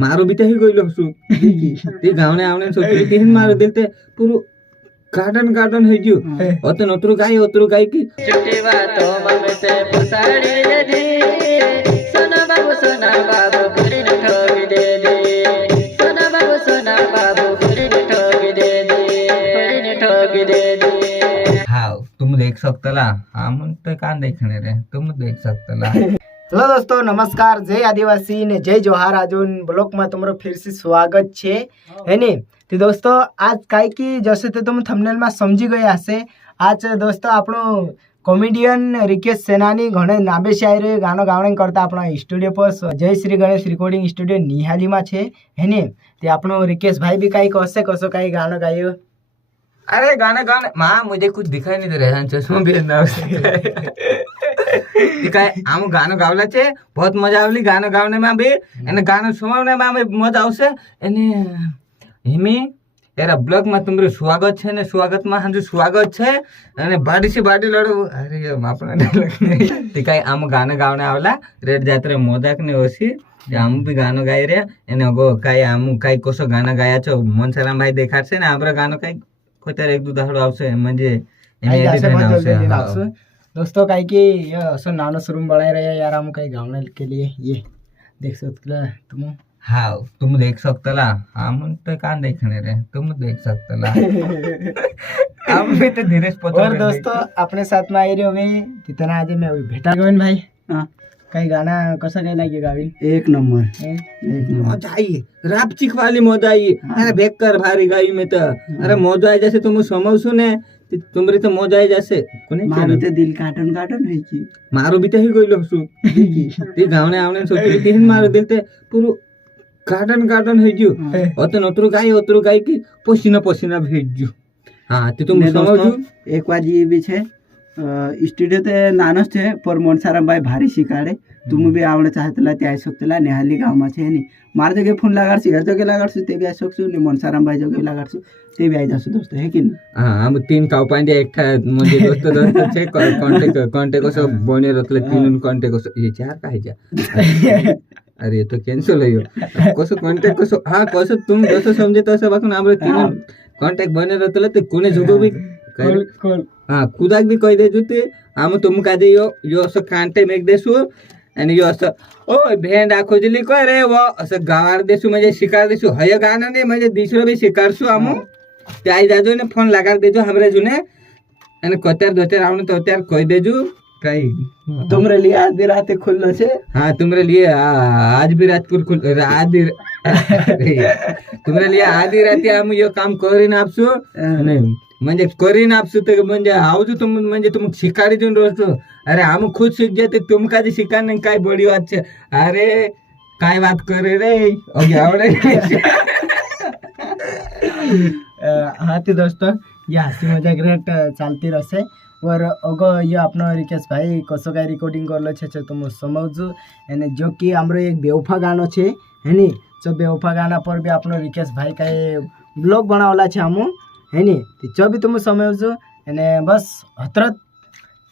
मारो भी ही गइलो सु ते गावने आवने सोचली ते मारो दिलते पूरो गार्डन गार्डन है जो ओतन ओतरो गाय की छुट्टी बातो मन से पुसाड़ी दे दी सोना बाबू पूरी न ठोक दे दी सोना बाबू पूरी न ठोक दे दी हाँ तुम देख सकतला हम तो कान देखने रे तुम देख सकतला। हेलो दोस्तों नमस्कार, जय आदिवासी ने जय जोहार। आजून ब्लॉग में तुम्हारा फिर से स्वागत छे है ने। तो दोस्तों आज काई की जैसे तो तुम थंबनेल में समझी गए हसे। आज दोस्तों આપણો કોમેડિયન રિકેશ સેનાની ઘણે નાબે શાયરે ગાનો ગાવણ કરતા આપણા સ્ટુડિયો પર જય શ્રી ગણેશ રેકોર્ડિંગ સ્ટુડિયો નિહાલીમાં છે હેને। તે આપણો રિકેશ ભાઈ भी કાઈ કશે કસો કાઈ ગાનો ગાયો। अरे गाना माँ मुझे कुछ दिखाई नहीं दे रहा है चश्मा भी अंदर दिखाए हम गाना गावला छे बहुत मजा आवली गाना गावने में भी एने गाना सुनावने में मजा आवશે एने हिमी यार ब्लॉग में तुम्हाરું સ્વાગત છે ને સ્વાગત માં હાજુ સ્વાગત છે અને બાડી सी बाडी लड़ो। अरे આપણે ડાયલોગ નહીં दिखाए हम गाना गावने आवला रेड जात्रे मोदक ने ओसी हम भी गाना गाई रे एने गो काई हम काई कोसो गाना गाया छो मनसाराम भाई देखाડશે ને આપરા ગાનો કાઈ कोतर एक दो दाखलो आवશે म्हणजे એને एडिट करना आवશે। दोस्तों काई की ये असो नानो शोरूम बनाए रहे यार हम कहीं गावने के लिए ये देख सकते तुम। हाँ तुम देख सकतला हम तो कान देखने रे तुम देख सकतला हम भी तो धीरे से। और दोस्तों अपने साथ में आई रहे होवे कितना आज मैं भेटा गवन भाई। हां कई गाना कसा काय लागे गाविन एक नंबर मजा आई रापचिक वाली मजा आई। अरे बेकर भारी गाई में तो अरे मजा आई जैसे तुम समझसु ने तुमरी तो मजा आई जैसे कोने मारू ते दिल काटन काटन है की मारो भी ही गइलो सु ते गावने आवने सोचली ते मारो दिलते पूरो गार्डन गार्डन है जो ओतन ओतरो गाय की पसीना पसीना भेजजो। हां ते तुम समझो एक बार ये भी छे स्टुडियो ते नानस छे पर मनसाराम भाई भारी शिकाडे तुम भी आवणे चाहतला ते आई सकतला नेहाली गाव में छे नी मार जगे फोन लगाडसी हर जगे लगाडसु ते भी आई सकसु ने मनसाराम भाई जगे लगाडसु ते भी आई जासु दोस्त है कि हां हम तीन काव पांडे एक म्हणजे दोस्त छे कांटेक्ट कसो बने रतले तीन कांटेक्ट कसो ये चार काय जा अरे ये तो कैंसिल है कसो कांटेक्ट कसो हां कसो तुम कसो समजे तसं बाकून आमरे तीन कांटेक्ट बने रतले ते कोने जुगो भी कोल हां खुदाक भी कह देजू ते हम तुम का दे यो असं कांटे मेक देसू आणि यो असं ओ भेंडा खोजली काय रे व असं गावार देसू म्हणजे शिकार देसू हय गाना ने म्हणजे दिसरो भी शिकारसू हम ते आई जाजो ने फोन लगा देजो हमरे जुने आणि कोतर दोतर आवने तो त्यार कह देजू कई तुमरे लिए आज भी रात खुल्लो छे। हां तुमरे लिए आज भी रात खुल तुमरे लिए आधी राती हम यो काम करीन आपसू नाही म्हणजे करीन आपसू ते म्हणजे आवजू तुम म्हणजे तुम शिकारी देऊन रोज अरे हम खुद सीख जाते तुम का जी शिकार नहीं काय बड़ी बात छे। अरे काय बात करे रे ओके आवडे हाँ तो दोस्तों ये हंसी मजाक रेट चालती रहશે और अगो ये अपनो रिकेश भाई कसो काय रिकॉर्डिंग करलो छे तुम समझो एने जो कि हमरो एक बेवफा गानो छे हेनी जो बेवफा गाना पर भी अपनो रिकेश भाई का ब्लॉग बनावला छे हम हेनी जो भी तुम समझो एने बस हतरत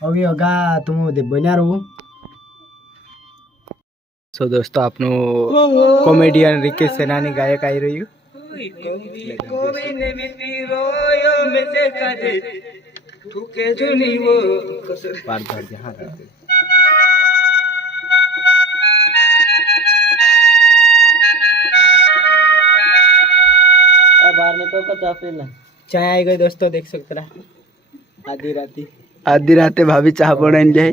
अभी अगा तुम बन्या रहो। सो दोस्तों अपनो कॉमेडियन रिकेश सेनानी गायक आई रही ठुके जुनी वो बार बार जहां बाहर निकल कर चाय पी ले। चाय आई गई दोस्तों देख सकते रहा आधी राते भाभी चाह बनाइन जाए